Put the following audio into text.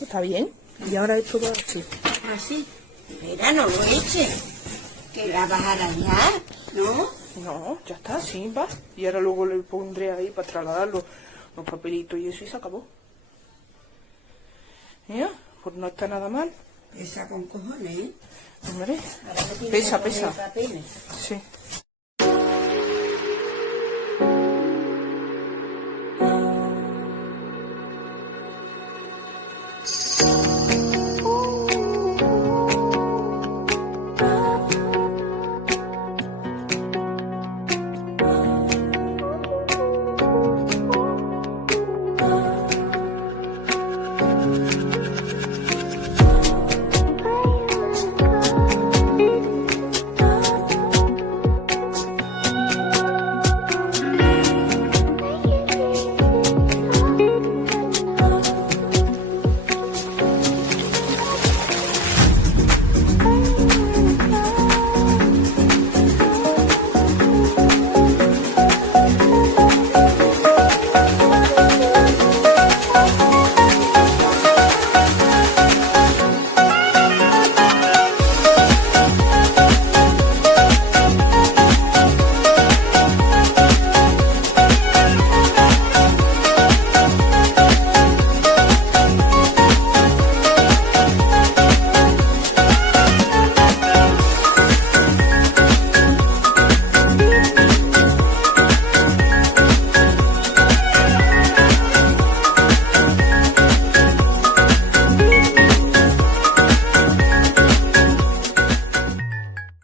Está bien. Y ahora esto va así. Así. Mira, no lo eches. Que la vas a arañar, ¿no? No, ya está, así va. Y ahora luego le pondré ahí para trasladar los papelitos y eso y se acabó. Mira, pues no está nada mal. Pesa con cojones, ¿eh? Hombre, Ahora le tienes pesa, que poner pesa. papeles. Sí.